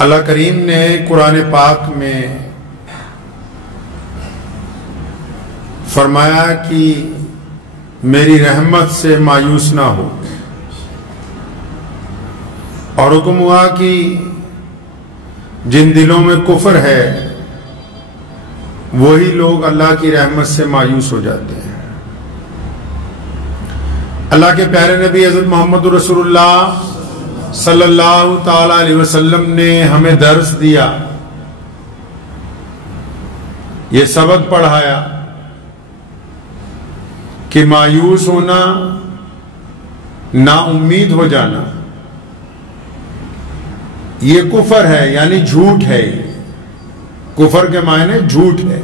अल्लाह करीम ने कुरान पाक में फरमाया कि मेरी रहमत से मायूस ना हो, और हुक्म हुआ कि जिन दिलों में कुफर है वही लोग अल्लाह की रहमत से मायूस हो जाते हैं। अल्लाह के प्यारे नबी हज़रत मोहम्मद रसूलुल्लाह सल्लल्लाहु ताला अलैहि वसल्लम ने हमें दर्स दिया, ये सबक पढ़ाया कि मायूस होना, नाउम्मीद हो जाना, ये कुफर है, यानी झूठ है। कुफर के मायने झूठ है।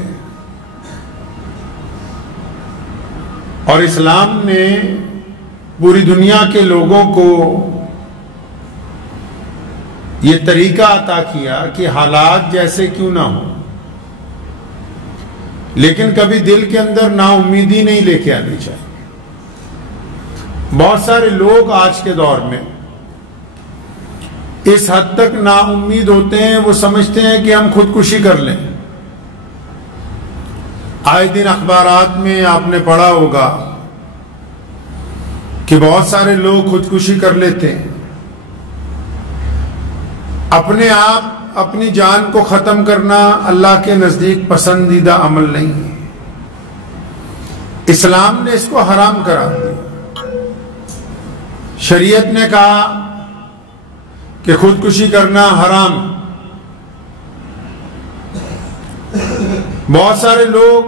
और इस्लाम ने पूरी दुनिया के लोगों को ये तरीका अता किया कि हालात जैसे क्यों ना हो, लेकिन कभी दिल के अंदर नाउम्मीदी नहीं लेके आनी चाहिए। बहुत सारे लोग आज के दौर में इस हद तक नाउम्मीद होते हैं, वो समझते हैं कि हम खुदकुशी कर लें। आए दिन अखबारात में आपने पढ़ा होगा कि बहुत सारे लोग खुदकुशी कर लेते हैं। अपने आप अपनी जान को खत्म करना अल्लाह के नजदीक पसंदीदा अमल नहीं है। इस्लाम ने इसको हराम करार दिया। शरीयत ने कहा कि खुदकुशी करना हराम। बहुत सारे लोग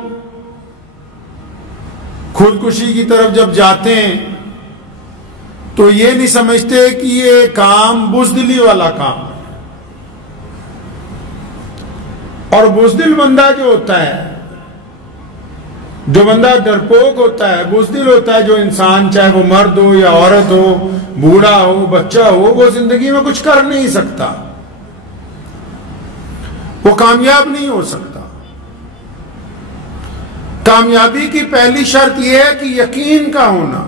खुदकुशी की तरफ जब जाते हैं तो ये नहीं समझते कि ये काम बुज़दिली वाला काम है। और बुज़दिल बंदा जो होता है, जो बंदा डरपोक होता है, बुज़दिल होता है जो इंसान, चाहे वो मर्द हो या औरत हो, बूढ़ा हो, बच्चा हो, वो जिंदगी में कुछ कर नहीं सकता, वो कामयाब नहीं हो सकता। कामयाबी की पहली शर्त यह है कि यकीन का होना।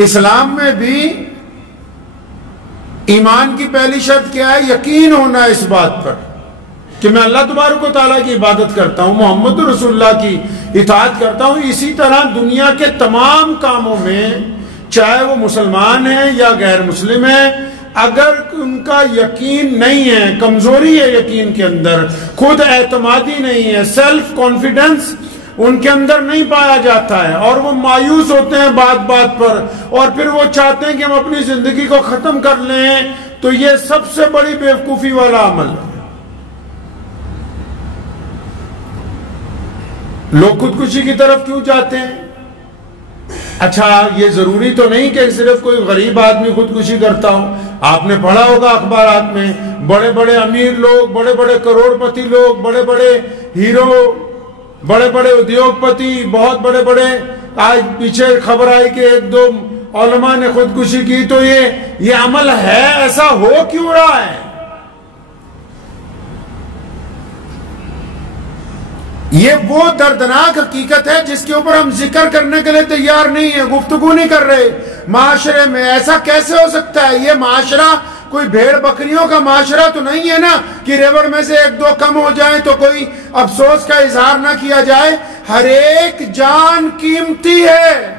इस्लाम में भी ईमान की पहली शर्त क्या है? यकीन होना इस बात पर कि मैं अल्लाह तबारक व तआला की इबादत करता हूं, मोहम्मद रसूलुल्लाह की इताअत करता हूं। इसी तरह दुनिया के तमाम कामों में, चाहे वो मुसलमान है या गैर मुस्लिम है, अगर उनका यकीन नहीं है, कमजोरी है यकीन के अंदर, खुद एतमादी नहीं है, सेल्फ कॉन्फिडेंस उनके अंदर नहीं पाया जाता है, और वो मायूस होते हैं बात बात पर, और फिर वो चाहते हैं कि हम अपनी जिंदगी को खत्म कर लें, तो ये सबसे बड़ी बेवकूफी वाला अमल है। लोग खुदकुशी की तरफ क्यों जाते हैं? अच्छा, ये जरूरी तो नहीं कि सिर्फ कोई गरीब आदमी खुदकुशी करता हो। आपने पढ़ा होगा अखबारात में, बड़े बड़े अमीर लोग, बड़े बड़े करोड़पति लोग, बड़े बड़े हीरो, बड़े बड़े उद्योगपति, बहुत बड़े बड़े, आज पीछे खबर आई कि एक दो उलमा ने खुदकुशी की। तो ये अमल है, ऐसा हो क्यों रहा है? ये वो दर्दनाक हकीकत है जिसके ऊपर हम जिक्र करने के लिए तैयार नहीं है, गुफ्तगू नहीं कर रहे। माशरे में ऐसा कैसे हो सकता है? ये माशरा कोई भेड़ बकरियों का माशरा तो नहीं है ना कि रेवड़ में से एक दो कम हो जाए तो कोई अफसोस का इजहार ना किया जाए। हर एक जान कीमती है।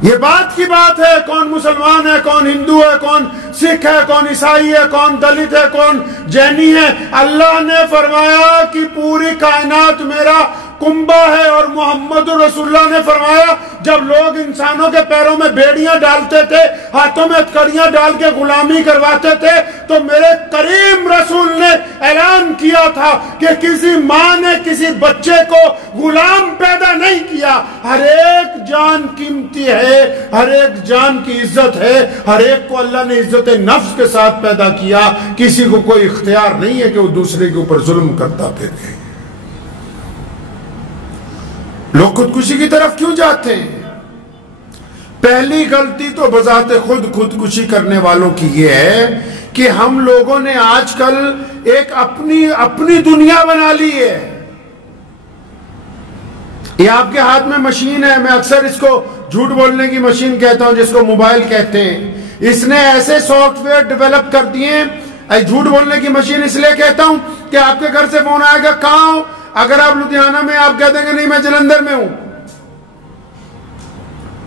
ये बात की बात है, कौन मुसलमान है, कौन हिंदू है, कौन सिख है, कौन ईसाई है, कौन दलित है, कौन जैनी है। अल्लाह ने फरमाया कि पूरी कायनात मेरा कुंबा है, और मोहम्मद रसूलुल्लाह ने फरमाया जब लोग इंसानों के पैरों में बेड़ियां डालते थे, हाथों में हथकड़ियां डाल के गुलामी करवाते थे, तो मेरे करीम रसूल ने ऐलान किया था कि किसी मां ने किसी बच्चे को गुलाम पैदा नहीं किया। हर एक जान कीमती है, हर एक जान की इज्जत है, हर एक को अल्लाह ने इज्जत नफ्स के साथ पैदा किया। किसी को कोई इख्तियार नहीं है कि वो दूसरे के ऊपर जुल्म करता फिरे। लोग खुदकुशी की तरफ क्यों जाते हैं? पहली गलती तो बजाते खुद खुदकुशी करने वालों की यह है कि हम लोगों ने आजकल एक अपनी दुनिया बना ली है। ये आपके हाथ में मशीन है, मैं अक्सर इसको झूठ बोलने की मशीन कहता हूं, जिसको मोबाइल कहते हैं। इसने ऐसे सॉफ्टवेयर डेवलप कर दिए। झूठ बोलने की मशीन इसलिए कहता हूं कि आपके घर से फोन आएगा, कहां हो? अगर आप लुधियाना में, आप कह देंगे नहीं मैं जलंधर में हूं।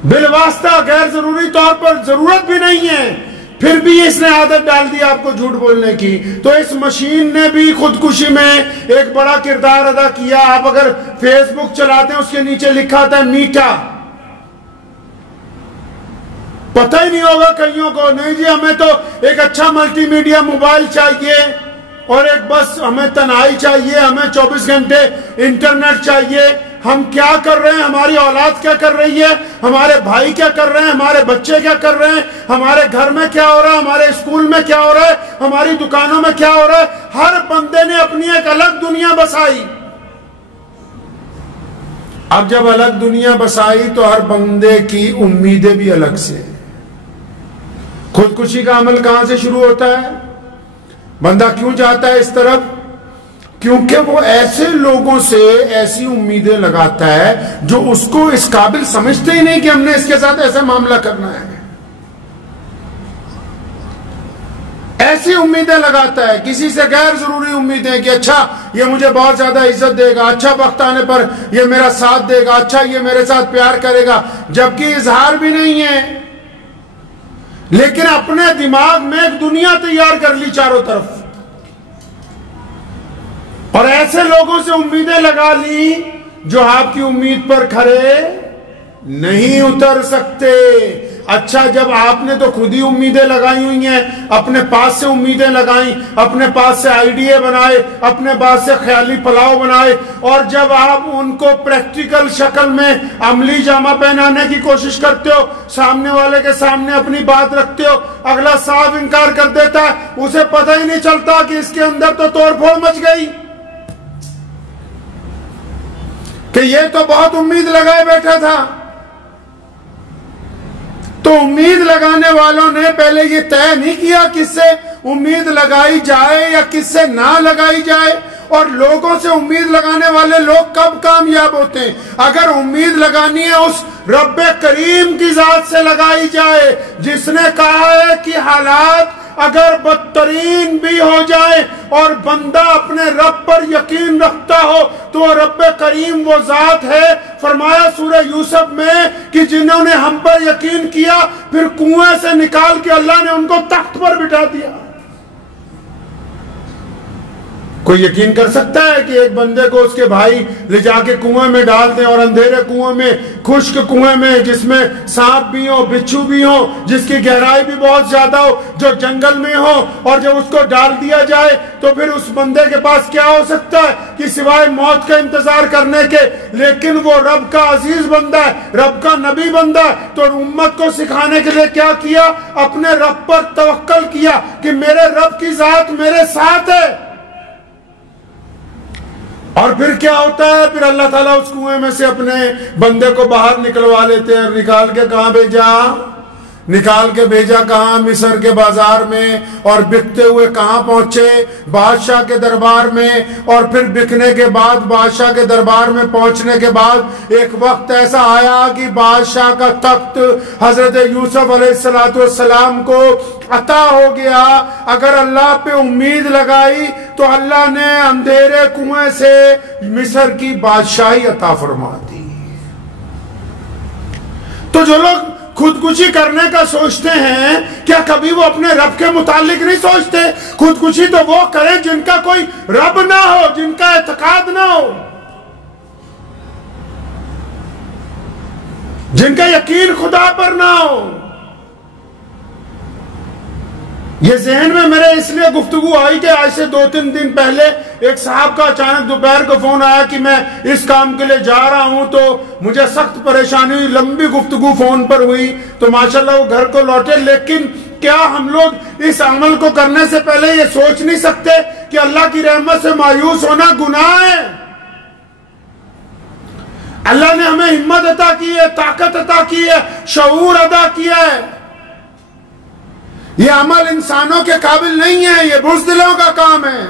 बिलवास्ता गैर जरूरी तौर पर जरूरत भी नहीं है, फिर भी इसने आदत डाल दी आपको झूठ बोलने की। तो इस मशीन ने भी खुदकुशी में एक बड़ा किरदार अदा किया। आप अगर फेसबुक चलाते हैं, उसके नीचे लिखा होता है मीठा, पता ही नहीं होगा कईयों को, नहीं जी हमें तो एक अच्छा मल्टीमीडिया मोबाइल चाहिए और एक बस हमें तन्हाई चाहिए, हमें 24 घंटे इंटरनेट चाहिए। हम क्या कर रहे हैं, हमारी औलाद क्या कर रही है, हमारे भाई क्या कर रहे हैं, हमारे बच्चे क्या कर रहे हैं, हमारे घर में क्या हो रहा है, हमारे स्कूल में क्या हो रहा है, हमारी दुकानों में क्या हो रहा है। हर बंदे ने अपनी एक अलग दुनिया बसाई। अब जब अलग दुनिया बसाई तो हर बंदे की उम्मीदें भी अलग से। खुदकुशी का अमल कहां से शुरू होता है? बंदा क्यों जाता है इस तरफ? क्योंकि वो ऐसे लोगों से ऐसी उम्मीदें लगाता है जो उसको इस काबिल समझते ही नहीं कि हमने इसके साथ ऐसा मामला करना है। ऐसी उम्मीदें लगाता है, किसी से गैर जरूरी उम्मीदें कि अच्छा ये मुझे बहुत ज्यादा इज्जत देगा, अच्छा वक्त आने पर ये मेरा साथ देगा, अच्छा ये मेरे साथ प्यार करेगा, जबकि इजहार भी नहीं है, लेकिन अपने दिमाग में एक दुनिया तैयार कर ली चारों तरफ। और ऐसे लोगों से उम्मीदें लगा ली जो आपकी उम्मीद पर खरे नहीं उतर सकते। अच्छा, जब आपने तो खुद ही उम्मीदें लगाई हुई हैं, अपने पास से उम्मीदें लगाई, अपने पास से आइडिया बनाए, अपने पास से ख्याली पुलाव बनाए, और जब आप उनको प्रैक्टिकल शक्ल में अमली जामा पहनाने की कोशिश करते हो, सामने वाले के सामने अपनी बात रखते हो, अगला साफ इनकार कर देता है, उसे पता ही नहीं चलता कि इसके अंदर तो तोड़फोड़ मच गई, कि ये तो बहुत उम्मीद लगाए बैठा था। तो उम्मीद लगाने वालों ने पहले ये तय नहीं किया किससे उम्मीद लगाई जाए या किससे ना लगाई जाए। और लोगों से उम्मीद लगाने वाले लोग कब कामयाब होते हैं? अगर उम्मीद लगानी है उस रब्बे करीम की जात से लगाई जाए, जिसने कहा है कि हालात अगर बदतरीन भी हो जाए और बंदा अपने रब पर यकीन रखता हो तो रब्बे करीम वो जात है। फरमाया सूरह यूसुफ में कि जिन्होंने हम पर यकीन किया फिर कुएं से निकाल के अल्लाह ने उनको तख्त पर बिठा दिया। कोई यकीन कर सकता है कि एक बंदे को उसके भाई ले जाके कुएं में डाल दें, और अंधेरे कुएं में, खुश्क कुएं में, जिसमें सांप भी हो, बिच्छू भी हो, जिसकी गहराई भी बहुत ज्यादा हो, जो जंगल में हो, और जब उसको डाल दिया जाए तो फिर उस बंदे के पास क्या हो सकता है कि सिवाय मौत का इंतजार करने के। लेकिन वो रब का अजीज बंदा है, रब का नबी बंदा है, तो उम्मत को सिखाने के लिए क्या किया? अपने रब पर तवक्कल किया कि मेरे रब की जात मेरे साथ है। और फिर क्या होता है? फिर अल्लाह ताला उस कुएं में से अपने बंदे को बाहर निकलवा लेते हैं। निकाल के कहां भेजा? निकाल के भेजा कहां? मिस्र के बाजार में। और बिकते हुए कहां पहुंचे? बादशाह के दरबार में। और फिर बिकने के बाद, बादशाह के दरबार में पहुंचने के बाद एक वक्त ऐसा आया कि बादशाह का तख्त हजरत यूसुफ अलैहिस्सलाम को अता हो गया। अगर अल्लाह पे उम्मीद लगाई तो अल्लाह ने अंधेरे कुएं से मिस्र की बादशाही अता फरमा दी। तो जो लोग खुदकुशी करने का सोचते हैं, क्या कभी वो अपने रब के मुतालिक नहीं सोचते? खुदकुशी तो वो करें जिनका कोई रब ना हो, जिनका एतकाद ना हो, जिनका यकीन खुदा पर ना हो। ये जहन में मेरे इसलिए गुफ्तगू आई कि आज से 2-3 दिन पहले एक साहब का अचानक दोपहर को फोन आया कि मैं इस काम के लिए जा रहा हूं, तो मुझे सख्त परेशानी हुई। लंबी गुफ्तगू फोन पर हुई तो माशाल्लाह वो घर को लौटे। लेकिन क्या हम लोग इस अमल को करने से पहले ये सोच नहीं सकते कि अल्लाह की रहमत से मायूस होना गुनाह है? अल्लाह ने हमें हिम्मत अता की है, ताकत अता की है, शऊर अदा किया है। ये अमल इंसानों के काबिल नहीं है, ये बुज़दिलों का काम है।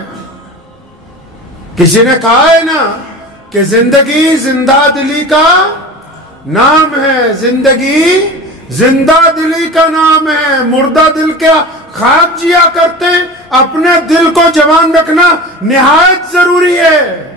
किसी ने कहा है ना कि जिंदगी जिंदा दिली का नाम है, जिंदगी जिंदा दिली का नाम है। मुर्दा दिल क्या खाक जिया करते हैं। अपने दिल को जवान रखना निहायत जरूरी है।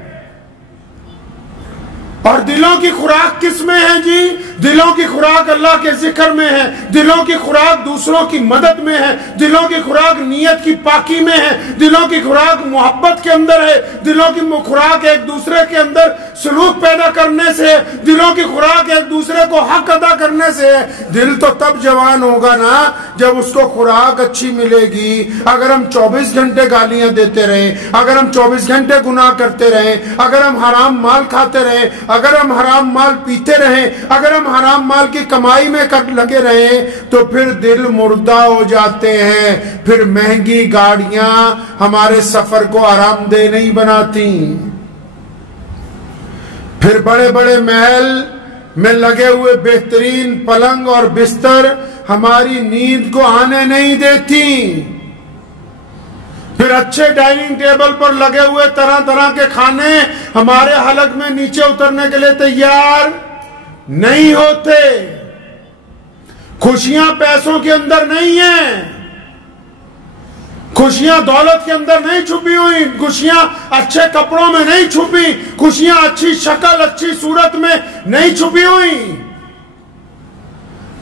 और दिलों की खुराक किस में है जी? दिलों की खुराक अल्लाह के जिक्र में है। दिलों की खुराक दूसरों की मदद में है। दिलों की खुराक नीयत की पाकी में है। दिलों की खुराक मोहब्बत के अंदर है। दिलों की खुराक एक दूसरे के अंदर सलूक पैदा करने से है। दिलों की खुराक एक दूसरे को हक अदा करने से है। दिल तो तब जवान होगा ना जब उसको खुराक अच्छी मिलेगी। अगर हम 24 घंटे गालियां देते रहे, अगर हम 24 घंटे गुनाह करते रहे, अगर हम हराम माल खाते रहे, अगर हम हराम माल पीते रहे, अगर हम हराम माल की कमाई में लगे रहे, तो फिर दिल मुर्दा हो जाते हैं। फिर महंगी गाड़ियां हमारे सफर को आरामदेह नहीं बनाती। फिर बड़े बड़े महल में लगे हुए बेहतरीन पलंग और बिस्तर हमारी नींद को आने नहीं देती। फिर अच्छे डाइनिंग टेबल पर लगे हुए तरह तरह के खाने हमारे हलक में नीचे उतरने के लिए तैयार नहीं होते। खुशियां पैसों के अंदर नहीं है। खुशियां दौलत के अंदर नहीं छुपी हुई। खुशियां अच्छे कपड़ों में नहीं छुपी। खुशियां अच्छी शक्ल, अच्छी सूरत में नहीं छुपी हुई।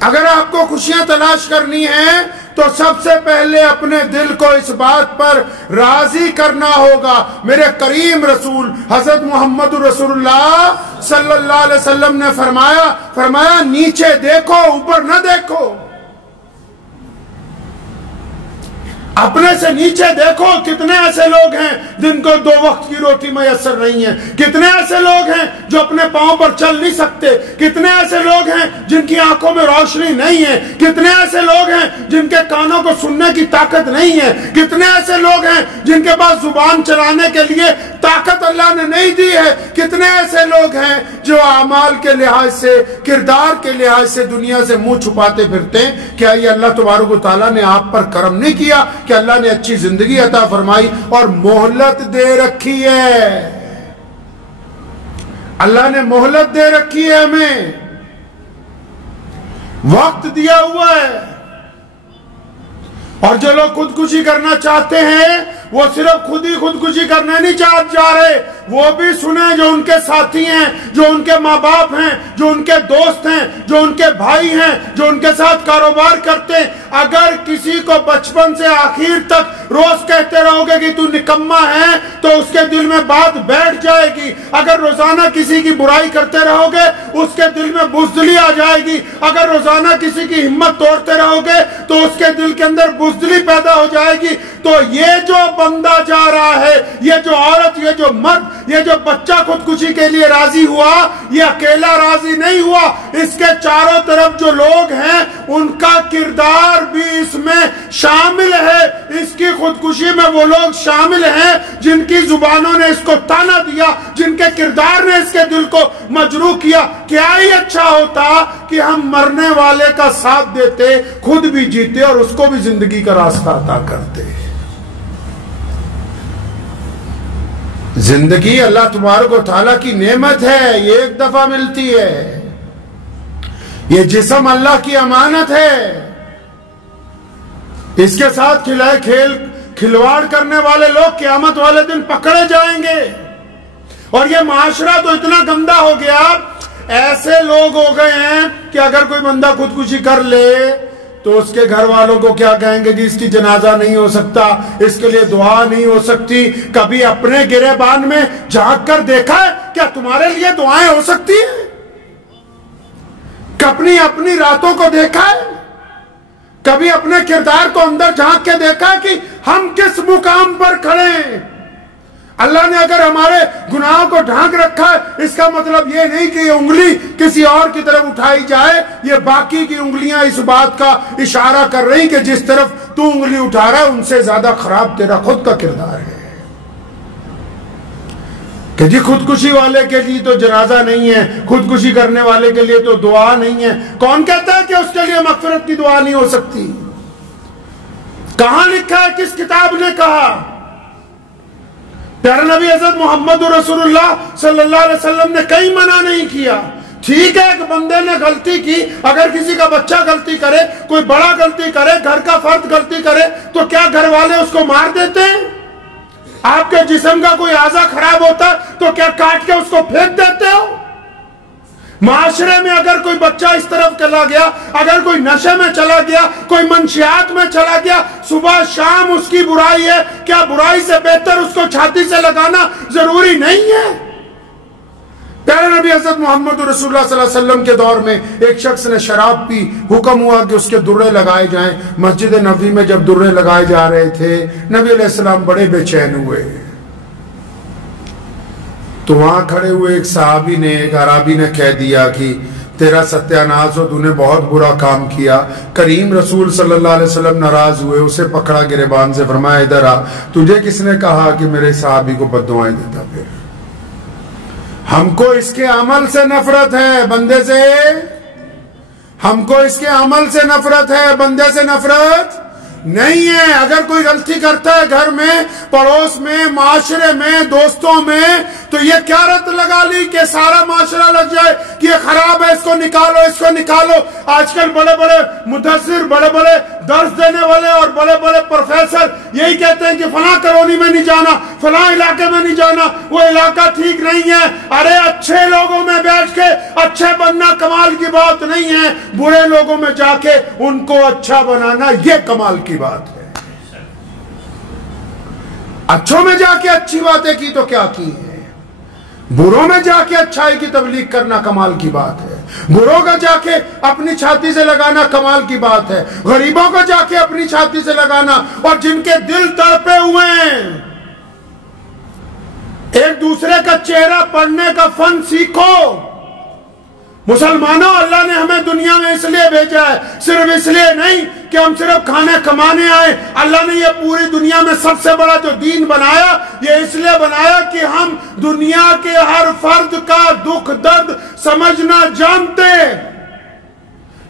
अगर आपको खुशियां तलाश करनी है तो सबसे पहले अपने दिल को इस बात पर राजी करना होगा। मेरे करीम रसूल हजरत मोहम्मद रसूलुल्लाह सल्लल्लाहु अलैहि वसल्लम ने फरमाया नीचे देखो, ऊपर न देखो। अपने से नीचे देखो। कितने ऐसे लोग हैं जिनको 2 वक्त की रोटी मैसर नहीं है। कितने ऐसे लोग हैं जो अपने पांव पर चल नहीं सकते। कितने ऐसे लोग हैं जिनकी आंखों में रोशनी नहीं है। कितने ऐसे लोग हैं जिनके कानों को सुनने की ताकत नहीं है। कितने ऐसे लोग हैं जिनके पास जुबान चलाने के लिए ताकत अल्लाह ने नहीं दी है। कितने ऐसे लोग हैं जो अमाल के लिहाज से, किरदार के लिहाज से दुनिया से मुंह छुपाते फिरते हैं। क्या ये अल्लाह तबारक व तआला ने आप पर करम नहीं किया कि अल्लाह ने अच्छी जिंदगी अता फरमाई और मोहलत दे रखी है? अल्लाह ने मोहलत दे रखी है, हमें वक्त दिया हुआ है। और जो लोग खुदकुशी करना चाहते हैं वो सिर्फ खुद ही खुदकुशी करने नहीं जा रहे, वो भी सुने जो उनके साथी हैं, जो उनके माँ बाप हैं, जो उनके दोस्त हैं, जो उनके भाई हैं, जो उनके साथ कारोबार करते हैं। अगर किसी को बचपन से आखिर तक रोज कहते रहोगे कि तू निकम्मा है तो उसके दिल में बात बैठ जाएगी। अगर रोजाना किसी की बुराई करते रहोगे उसके दिल में बुज़दिली आ जाएगी। अगर रोजाना किसी की हिम्मत तोड़ते रहोगे तो उसके दिल के अंदर बुज़दिली पैदा हो जाएगी। तो ये जो बंदा जा रहा है, ये जो औरत, ये जो मर्द, ये जो बच्चा खुदकुशी के लिए राजी हुआ, ये अकेला राजी नहीं हुआ। इसके चारों तरफ जो लोग हैं उनका किरदार भी इसमें शामिल है। इसकी खुदकुशी में वो लोग शामिल हैं जिनकी जुबानों ने इसको ताना दिया, जिनके किरदार ने इसके दिल को मजरूह किया। क्या ही अच्छा होता कि हम मरने वाले का साथ देते, खुद भी जीते और उसको भी जिंदगी का रास्ता अता करते। जिंदगी अल्लाह तबारक व तआला की नेमत है, ये एक दफा मिलती है। ये जिस्म अल्लाह की अमानत है। इसके साथ खिलवाड़ करने वाले लोग क़यामत वाले दिन पकड़े जाएंगे। और ये माशरा तो इतना गंदा हो गया, ऐसे लोग हो गए हैं कि अगर कोई बंदा खुदकुशी कर ले तो उसके घर वालों को क्या कहेंगे कि इसकी जनाजा नहीं हो सकता, इसके लिए दुआ नहीं हो सकती। कभी अपने गिरेबान में झांक कर देखा है क्या तुम्हारे लिए दुआएं हो सकती हैं? कभी अपनी रातों को देखा है? कभी अपने किरदार को अंदर झांक के देखा कि हम किस मुकाम पर खड़े हैं? अल्लाह ने अगर हमारे गुनाहों को ढांक रखा है, इसका मतलब ये नहीं कि ये उंगली किसी और की तरफ उठाई जाए। ये बाकी की उंगलियां इस बात का इशारा कर रही कि जिस तरफ तू उंगली उठा रहा है उनसे ज्यादा खराब तेरा खुद का किरदार है। कि जी खुदकुशी वाले के लिए तो जनाजा नहीं है, खुदकुशी करने वाले के लिए तो दुआ नहीं है। कौन कहता है कि उसके लिए मगफिरत की दुआ नहीं हो सकती? कहां लिखा है? किस किताब ने कहा? प्यारे नबी हज़रत मोहम्मद रसूलुल्लाह सल्लल्लाहु अलैहि वसल्लम ने कहीं मना नहीं किया, ठीक है कि बंदे ने गलती की, अगर किसी का बच्चा गलती करे, कोई बड़ा गलती करे, घर का फर्द गलती करे, तो क्या घर वाले उसको मार देते हैं? आपके जिस्म का कोई आज़ा खराब होता है तो क्या काट के उसको फेंक देते हो? माशरे में अगर कोई बच्चा इस तरफ चला गया, अगर कोई नशे में चला गया, कोई मंशियात में चला गया, सुबह शाम उसकी बुराई है, क्या बुराई से बेहतर उसको छाती से लगाना जरूरी नहीं है? प्यारे नबी हज़रत मोहम्मद रसूलुल्लाह सल्लल्लाहु अलैहि वसल्लम के दौर में एक शख्स ने शराब पी, हुक्म हुआ कि उसके दुर्रे लगाए जाएं। मस्जिद नबवी में जब दुर्रे लगाए जा रहे थे, नबी अलैहिस्सलाम बड़े बेचैन हुए। तो वहां खड़े हुए एक सहाबी ने, एक अराबी ने कह दिया कि तेरा सत्यानाश हो, तूने बहुत बुरा काम किया। करीम रसूल सल्लल्लाहु अलैहि वसल्लम नाराज हुए, उसे पकड़ा गिरबान से, फरमाया इधर आ, तुझे किसने कहा कि मेरे सहाबी को बद्दुआएं देता? फिर हमको इसके अमल से नफरत है, बंदे से। हमको इसके अमल से नफरत है, बंदे से नफरत नहीं है। अगर कोई गलती करता है घर में, पड़ोस में, माशरे में, दोस्तों में, तो ये क्या रत लगा ली कि सारा माशरा लग जाए कि ये खराब है, इसको निकालो, इसको निकालो। आजकल बड़े बड़े मुदस्सिर, बड़े बड़े दर्स देने वाले और बड़े बड़े प्रोफेसर यही कहते हैं कि फला कॉलोनी में नहीं जाना, फला इलाके में नहीं जाना, वो इलाका ठीक नहीं है। अरे अच्छे लोगों में बैठ के अच्छे बनना कमाल की बात नहीं है, बुरे लोगों में जाके उनको अच्छा बनाना ये कमाल की बात है। अच्छों में जाके अच्छी बातें की तो क्या की है, बुरों में जाके अच्छाई की तबलीग करना कमाल की बात है। बुरों का जाके अपनी छाती से लगाना कमाल की बात है। गरीबों को जाके अपनी छाती से लगाना, और जिनके दिल तड़पे हुए हैं, एक दूसरे का चेहरा पढ़ने का फन सीखो। मुसलमानों, अल्लाह ने हमें दुनिया में इसलिए भेजा है, सिर्फ इसलिए नहीं कि हम सिर्फ खाने कमाने आए। अल्लाह ने ये पूरी दुनिया में सबसे बड़ा जो दीन बनाया, ये इसलिए बनाया कि हम दुनिया के हर फर्द का दुख दर्द समझना जानते।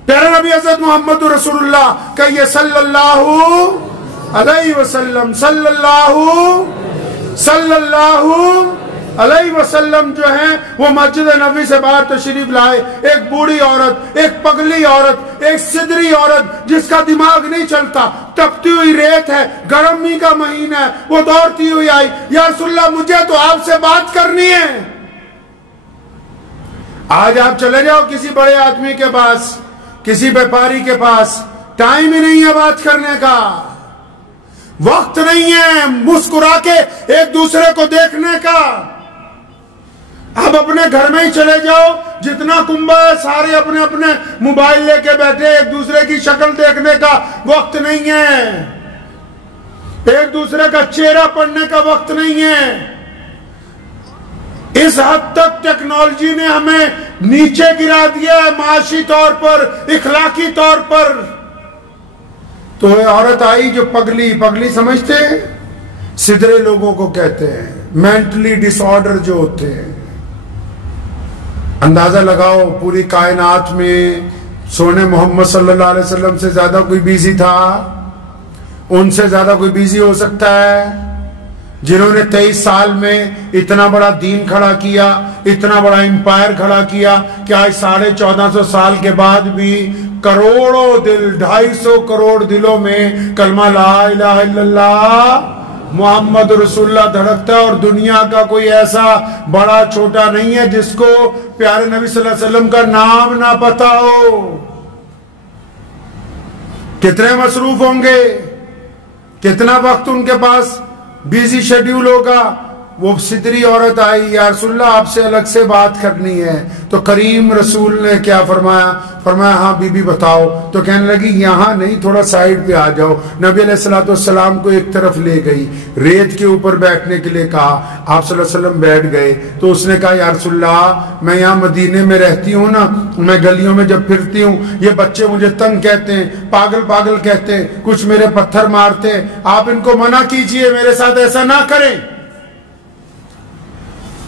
प्यारे नबी हज़रत मोहम्मद रसूलुल्लाह कहिए सल्लल्लाहु अलैहि वसल्लम, सल्लल्लाहु अलैहि वसल्लम जो है वो मस्जिद नबी से बाहर तशरीफ लाए। एक बूढ़ी औरत, एक पगली औरत, एक सिदरी औरत जिसका दिमाग नहीं चलता, तपती हुई रेत है, गर्मी का महीना है, वो दौड़ती हुई आई, या रसूलल्लाह मुझे तो आपसे बात करनी है। आज आप चले जाओ किसी बड़े आदमी के पास, किसी व्यापारी के पास, टाइम ही नहीं है बात करने का, वक्त नहीं है मुस्कुरा के एक दूसरे को देखने का। अब अपने घर में ही चले जाओ, जितना कुंभा है सारे अपने अपने मोबाइल लेके बैठे, एक दूसरे की शक्ल देखने का वक्त नहीं है, एक दूसरे का चेहरा पढ़ने का वक्त नहीं है। इस हद तक टेक्नोलॉजी ने हमें नीचे गिरा दिया है, माशी तौर पर, इखलाकी तौर पर। तो औरत आई जो पगली, पगली समझते हैं, सिदरे लोगों को कहते हैं, मेंटली डिसऑर्डर जो होते हैं। अंदाजा लगाओ पूरी कायनात में सोने मोहम्मद सल्लल्लाहु अलैहि वसल्लम से ज्यादा कोई बिजी था? उनसे ज्यादा कोई बिजी हो सकता है? जिन्होंने 23 साल में इतना बड़ा दीन खड़ा किया, इतना बड़ा एम्पायर खड़ा किया कि आज 1450 साल के बाद भी करोड़ों दिल, 250 करोड़ दिलों में कलमा ला इलाहा इल्लल्लाह मोहम्मद रसूलुल्लाह धड़कता है। और दुनिया का कोई ऐसा बड़ा छोटा नहीं है जिसको प्यारे नबी सल्लल्लाहु अलैहि वसल्लम का नाम ना पता हो। कितने मसरूफ होंगे, कितना वक्त उनके पास बिजी शेड्यूल होगा। वो सिदरी औरत आई, या रसूलल्लाह आपसे अलग से बात करनी है। तो करीम रसूल ने क्या फरमाया? फरमाया हाँ बीबी बताओ। तो कहने लगी यहाँ नहीं, थोड़ा साइड पे आ जाओ। नबी अलैहिस्सलाम को एक तरफ ले गई, रेत के ऊपर बैठने के लिए कहा। आप सल्लल्लाहु अलैहि वसल्लम बैठ गए। तो उसने कहा या रसूलल्लाह मैं यहाँ मदीने में रहती हूँ ना, मैं गलियों में जब फिरती हूँ ये बच्चे मुझे तंग कहते हैं, पागल पागल कहते हैं, कुछ मेरे पत्थर मारते हैं, आप इनको मना कीजिए, मेरे साथ ऐसा ना करें।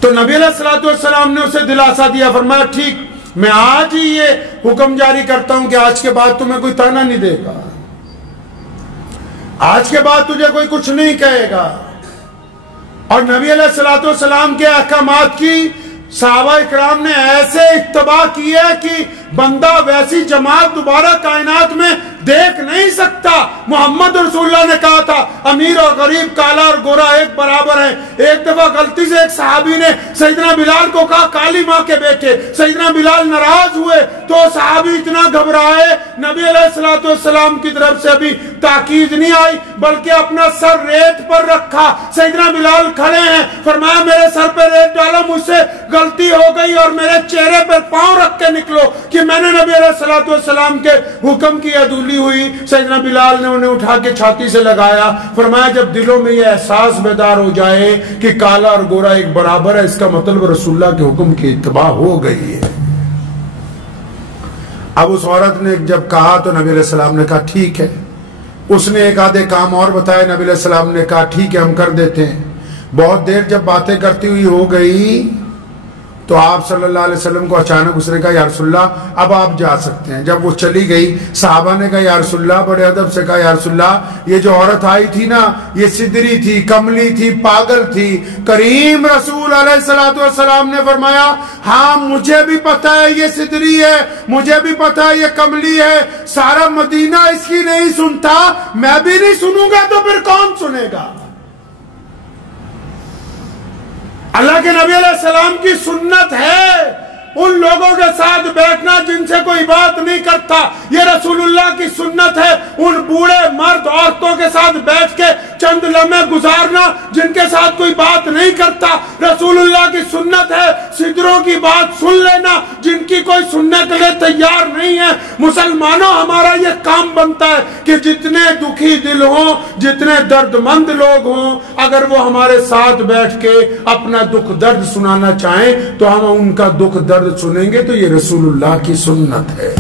तो नबी अलैहिस्सलाम ने उसे दिलासा दिया, फरमाया ठीक, मैं आज ही ये हुक्म जारी करता हूं कि आज के बाद तुम्हें कोई ताना नहीं देगा, आज के बाद तुझे कोई कुछ नहीं कहेगा। और नबी अलैहिस्सलाम के अहकामात की सहाबा इकराम ने ऐसे इत्तबा की है कि बंदा वैसी जमात दोबारा कायनात में देख नहीं सकता। मोहम्मद रसूलुल्लाह ने कहा था अमीर और गरीब, काला और गोरा एक बराबर है। एक दफा गलती से एक सहाबी ने सैयदना बिलाल को कहा काली माँ के बेटे। सैयदना बिलाल नाराज हुए तो सहाबी इतना घबराए, नबी अलैहिस्सलाम की तरफ से अभी ताकीद नहीं आई, बल्कि अपना सर रेत पर रखा। सैयदना बिलाल खड़े हैं, फरमाया मेरे सर पर रेत डालो, मुझसे गलती हो गई और मेरे चेहरे पर पांव रख के निकलो कि मैंने नबी अलैहिस्सलाम के हुक्म की अदूली हुई। सैयदना बिलाल ने उन्हें उठा के छाती से लगाया, फरमाया जब दिलों में यह एहसास बेदार हो जाए कि काला और गोरा एक बराबर है, इसका मतलब रसूलुल्लाह के हुक्म की इत्तबा हो गई है। अब उस औरत ने जब कहा तो नबी अलैहिस्सलाम ने कहा ठीक है। उसने एक आधे काम और बताए, नबी अलैहिस्सलाम ने कहा ठीक है हम कर देते हैं। बहुत देर जब बातें करती हुई हो गई तो आप सल्लल्लाहु अलैहि वसल्लम को अचानक उसने कहा या रसूलल्लाह अब आप जा सकते हैं। जब वो चली गई सहाबा ने कहा या रसूलल्लाह, बड़े अदब से कहा या रसूलल्लाह ये जो औरत आई थी ना ये सिदरी थी, कमली थी, पागल थी। करीम रसूल अलैहिस्सलाम ने फरमाया हाँ मुझे भी पता है ये सिदरी है, मुझे भी पता है ये कमली है, सारा मदीना इसकी नहीं सुनता, मैं भी नहीं सुनूंगा तो फिर कौन सुनेगा। अल्लाह के नबी अलैहिस्सलाम की सुन्नत है उन लोगों के साथ बैठना जिनसे कोई बात नहीं करता। ये रसूलुल्लाह की सुन्नत है उन बूढ़े मर्द औरतों के साथ बैठ के चंद लम्हे गुजारना जिनके साथ कोई बात नहीं करता। रसूलुल्लाह की सुन्नत है सिदरों की बात सुन लेना जिनकी कोई सुनने के लिए तैयार नहीं है। मुसलमानों हमारा ये काम बनता है कि जितने दुखी दिल हों, जितने दर्दमंद लोग हों, अगर वो हमारे साथ बैठ के अपना दुख दर्द सुनाना चाहें तो हम उनका दुख दर्द सुनेंगे। तो ये रसूलुल्लाह की सुन्नत है।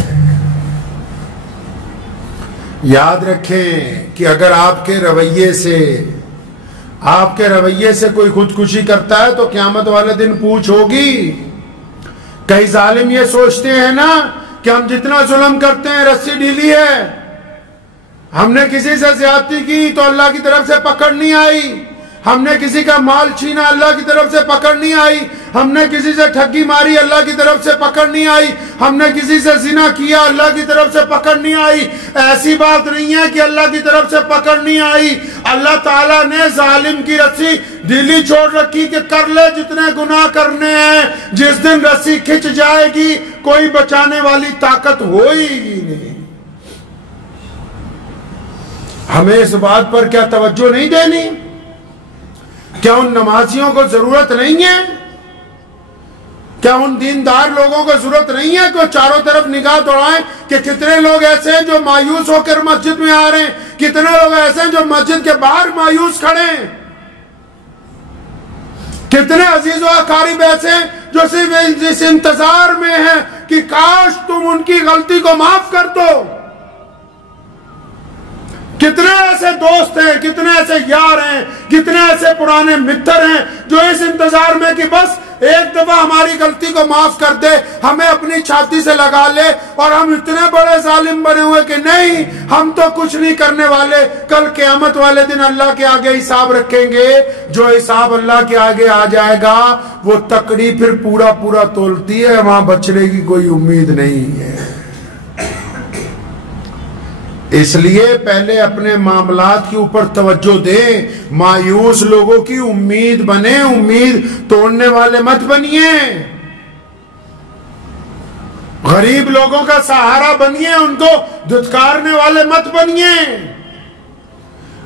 याद रखें कि अगर आपके रवैये से कोई खुदकुशी करता है तो क़यामत वाले दिन पूछ होगी। कई जालिम ये सोचते हैं ना कि हम जितना जुल्म करते हैं रस्सी ढीली है, हमने किसी से ज्यादती की तो अल्लाह की तरफ से पकड़ नहीं आई, हमने किसी का माल छीना अल्लाह की तरफ से पकड़ नहीं आई, हमने किसी से ठगी मारी अल्लाह की तरफ से पकड़ नहीं आई, हमने किसी से जिना किया अल्लाह की तरफ से पकड़ नहीं आई। ऐसी बात नहीं है कि अल्लाह की तरफ से पकड़ नहीं आई। अल्लाह ताला ने जालिम की रस्सी ढीली छोड़ रखी कि कर ले जितने गुनाह करने हैं, जिस दिन रस्सी खिंच जाएगी कोई बचाने वाली ताकत होगी नहीं। हमें इस बात पर क्या तवज्जो नहीं देनी? क्या उन नमाजियों को जरूरत नहीं है? क्या उन दीनदार लोगों को जरूरत नहीं है कि वो चारों तरफ निगाह दौड़ाएं कि कितने लोग ऐसे हैं जो मायूस होकर मस्जिद में आ रहे हैं, कितने लोग ऐसे हैं जो मस्जिद के बाहर मायूस खड़े हैं, कितने अजीजों अकारिब ऐसे हैं जो सिर्फ इस इंतजार में हैं कि काश तुम उनकी गलती को माफ कर दो। कितने ऐसे दोस्त हैं, कितने ऐसे यार हैं, कितने ऐसे पुराने मित्र हैं जो इस इंतजार में कि बस एक दफा हमारी गलती को माफ कर दे, हमें अपनी छाती से लगा ले और हम इतने बड़े जालिम बने हुए कि नहीं हम तो कुछ नहीं करने वाले, कल क़यामत वाले दिन अल्लाह के आगे हिसाब रखेंगे। जो हिसाब अल्लाह के आगे आ जाएगा वो तकड़ी फिर पूरा पूरा तोलती है, वहां बचने की कोई उम्मीद नहीं है। इसलिए पहले अपने मामलात के ऊपर तवज्जो दें, मायूस लोगों की उम्मीद बने, उम्मीद तोड़ने वाले मत बनिए। गरीब लोगों का सहारा बनिए, उनको धुतकारने वाले मत बनिए।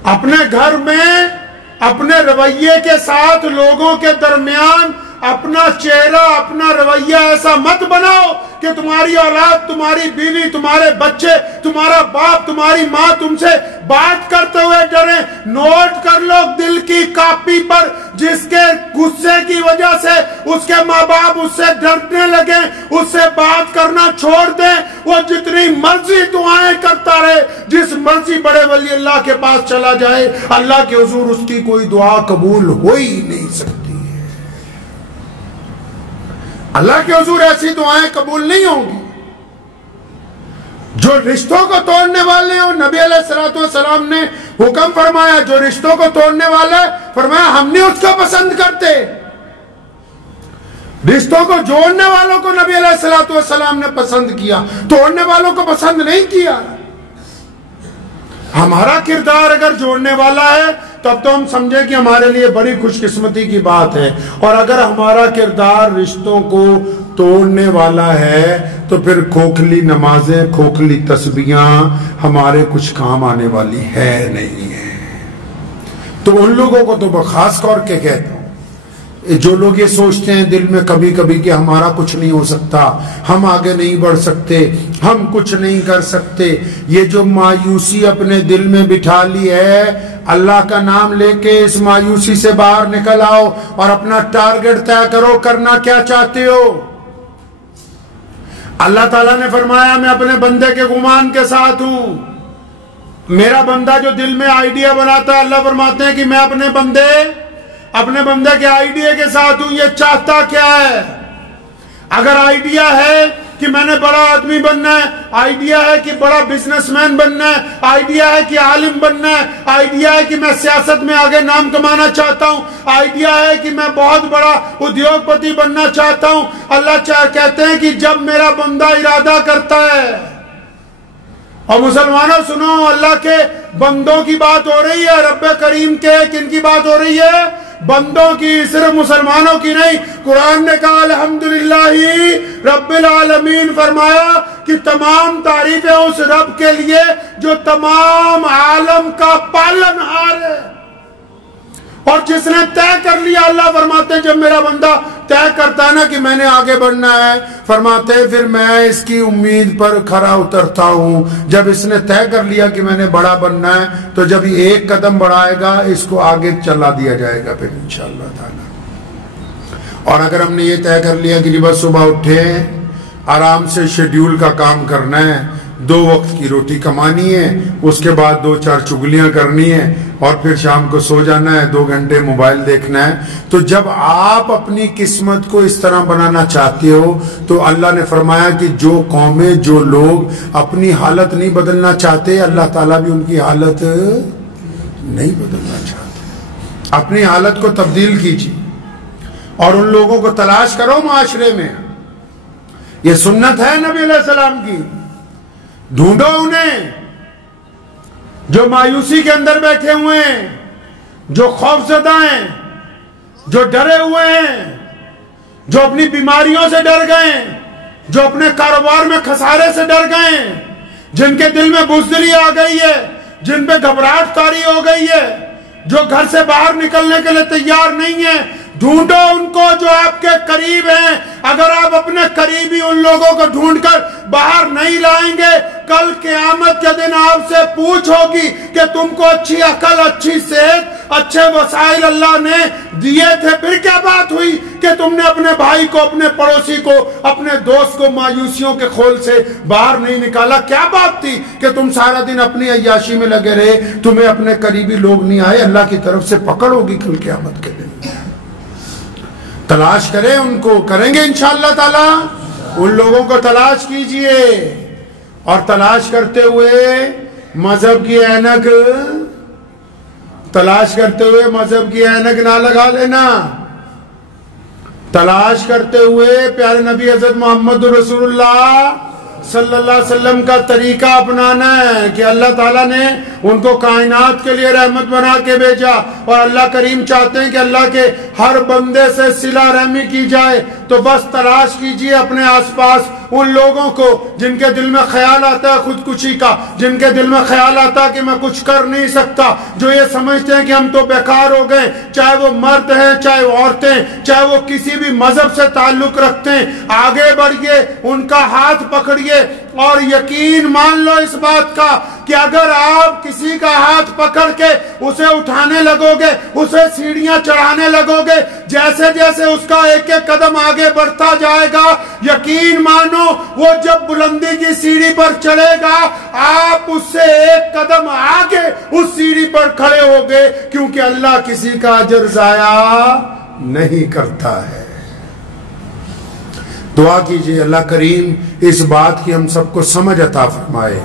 अपने घर में अपने रवैये के साथ लोगों के दरमियान अपना चेहरा, अपना रवैया ऐसा मत बनाओ कि तुम्हारी औलाद, तुम्हारी बीवी, तुम्हारे बच्चे, तुम्हारा बाप, तुम्हारी माँ तुमसे बात करते हुए डरे। नोट कर लो दिल की कॉपी पर जिसके गुस्से की वजह से उसके माँ बाप उससे डरने लगे, उससे बात करना छोड़ दे। वो जितनी मर्जी दुआएं करता रहे, जिस मर्जी बड़े वली अल्लाह के पास चला जाए, अल्लाह के हुजूर उसकी कोई दुआ कबूल हो ही नहीं सकती। अल्लाह के हुजूर ऐसी दुआएं कबूल नहीं होंगी। जो रिश्तों को तोड़ने वाले हो, नबी अलैहिस्सलाम ने हुक्म फरमाया, जो रिश्तों को तोड़ने वाला है फरमाया हम नहीं उसको पसंद करते। रिश्तों को जोड़ने वालों को नबी अलैहिस्सलातु वस्सलाम ने पसंद किया, तोड़ने वालों को पसंद नहीं किया। हमारा किरदार अगर जोड़ने वाला है तब तो हम समझे कि हमारे लिए बड़ी खुशकिस्मती की बात है, और अगर हमारा किरदार रिश्तों को तोड़ने वाला है तो फिर खोखली नमाजें, खोखली तस्बीहां हमारे कुछ काम आने वाली है नहीं है। तो उन लोगों को तो खास तौर के कहता हूं, जो लोग ये सोचते हैं दिल में कभी कभी कि हमारा कुछ नहीं हो सकता, हम आगे नहीं बढ़ सकते, हम कुछ नहीं कर सकते, ये जो मायूसी अपने दिल में बिठा ली है, अल्लाह का नाम लेके इस मायूसी से बाहर निकल आओ और अपना टारगेट तय करो, करना क्या चाहते हो। अल्लाह ताला ने फरमाया मैं अपने बंदे के गुमान के साथ हूं। मेरा बंदा जो दिल में आइडिया बनाता है, अल्लाह फरमाते हैं कि मैं अपने बंदे के आइडिया के साथ हूं। ये चाहता क्या है? अगर आइडिया है कि मैंने बड़ा आदमी बनना है, आइडिया है कि बड़ा बिजनेसमैन बनना है, आइडिया है कि आलिम बनना है, आइडिया है कि मैं सियासत में आगे नाम कमाना चाहता हूं, आइडिया है कि मैं बहुत बड़ा उद्योगपति बनना चाहता हूं, अल्लाह कहते हैं कि जब मेरा बंदा इरादा करता है, और मुसलमानों सुनो, अल्लाह के बंदों की बात हो रही है, रब्बे करीम के किनकी बात हो रही है? बंदों की, सिर्फ मुसलमानों की नहीं। कुरान ने कहा अल्हम्दुलिल्लाही रब्बिल आलमीन, फरमाया कि तमाम तारीफें उस रब के लिए जो तमाम आलम का पालनहार है और जिसने तय कर लिया। अल्लाह फरमाते हैं जब मेरा बंदा तय करता है ना कि मैंने आगे बढ़ना है, फरमाते हैं फिर मैं इसकी उम्मीद पर खरा उतरता हूं। जब इसने तय कर लिया कि मैंने बड़ा बनना है, तो जब ये एक कदम बढ़ाएगा इसको आगे चला दिया जाएगा फिर इंशाअल्लाह ताला। और अगर हमने ये तय कर लिया कि बस सुबह उठे, आराम से शेड्यूल का काम करना है, 2 वक्त की रोटी कमानी है, उसके बाद 2-4 चुगलियां करनी है और फिर शाम को सो जाना है, 2 घंटे मोबाइल देखना है। तो जब आप अपनी किस्मत को इस तरह बनाना चाहते हो, तो अल्लाह ने फरमाया कि जो कौमें, जो लोग अपनी हालत नहीं बदलना चाहते, अल्लाह ताला भी उनकी हालत नहीं बदलना चाहते। अपनी हालत को तब्दील कीजिए और उन लोगों को तलाश करो माशरे में। ये सुन्नत है नबी अलैहि सलाम की। ढूंढो उन्हें जो मायूसी के अंदर बैठे हुए हैं, जो खौफजदा हैं, जो डरे हुए हैं, जो अपनी बीमारियों से डर गए, जो अपने कारोबार में खसारे से डर गए, जिनके दिल में बुज़दिली आ गई है, जिन पे घबराहट तारी हो गई है, जो घर से बाहर निकलने के लिए तैयार नहीं है। ढूंढो उनको जो आपके करीब हैं। अगर आप अपने करीबी उन लोगों को ढूंढकर बाहर नहीं लाएंगे, कल क़यामत के दिन आपसे पूछ होगी कि तुमको अच्छी अकल, अच्छी सेहत, अच्छे वसाइल अल्लाह ने दिए थे, फिर क्या बात हुई कि तुमने अपने भाई को, अपने पड़ोसी को, अपने दोस्त को मायूसियों के खोल से बाहर नहीं निकाला? क्या बात थी कि तुम सारा दिन अपनी अय्याशी में लगे रहे, तुम्हें अपने करीबी लोग नहीं आए? अल्लाह की तरफ से पकड़ होगी कल क़यामत के दिन। तलाश करें उनको, करेंगे इंशाअल्लाह ताला। उन लोगों को तलाश कीजिए और तलाश करते हुए मजहब की ऐनक, तलाश करते हुए मजहब की ऐनक ना लगा लेना। तलाश करते हुए प्यारे नबी हज़रत मोहम्मद रसूलुल्लाह सल्लल्लाहु अलैहि वसल्लम का तरीका अपनाना है कि अल्लाह ताला ने उनको कायनात के लिए रहमत बना के भेजा, और अल्लाह करीम चाहते हैं कि अल्लाह के हर बंदे से सिला रहमी की जाए। तो बस तलाश कीजिए अपने आसपास उन लोगों को जिनके दिल में ख्याल आता है खुदकुशी का, जिनके दिल में ख्याल आता है कि मैं कुछ कर नहीं सकता, जो ये समझते हैं कि हम तो बेकार हो गए, चाहे वो मर्द हैं, चाहे वो औरतें, चाहे वो किसी भी मजहब से ताल्लुक रखते हैं। आगे बढ़िए, उनका हाथ पकड़िए और यकीन मान लो इस बात का कि अगर आप किसी का हाथ पकड़ के उसे उठाने लगोगे, उसे सीढ़ियां चढ़ाने लगोगे, जैसे जैसे उसका एक एक कदम आगे बढ़ता जाएगा, यकीन मानो वो जब बुलंदी की सीढ़ी पर चढ़ेगा, आप उससे एक कदम आगे उस सीढ़ी पर खड़े होगे, क्योंकि अल्लाह किसी का अजर जाया नहीं करता है। दुआ कीजिए अल्लाह करीम इस बात की हम सबको समझ अता फरमाए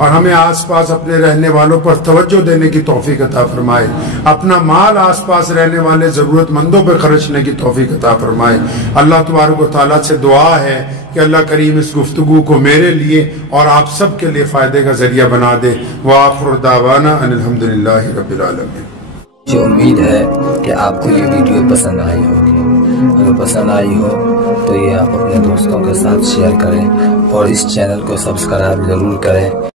और हमें आसपास अपने रहने वालों पर तवज्जो देने की तौफीक अता फरमाए, अपना माल आसपास रहने वाले जरूरतमंदों पर खर्चने की तौफीक अता फरमाए। अल्लाह तबारक व तआला से दुआ है कि अल्लाह करीम इस गुफ्तगू को मेरे लिए और आप सब के लिए फायदे का जरिया बना दे। व आखिर दावाना अनिल हम्दुलिल्लाहि रब्बिल आलमीन। मुझे उम्मीद है कि आपको ये वीडियो पसंद आई होगी। अगर पसंद आई हो तो ये आप अपने दोस्तों के साथ शेयर करें और इस चैनल को सब्सक्राइब जरूर करें।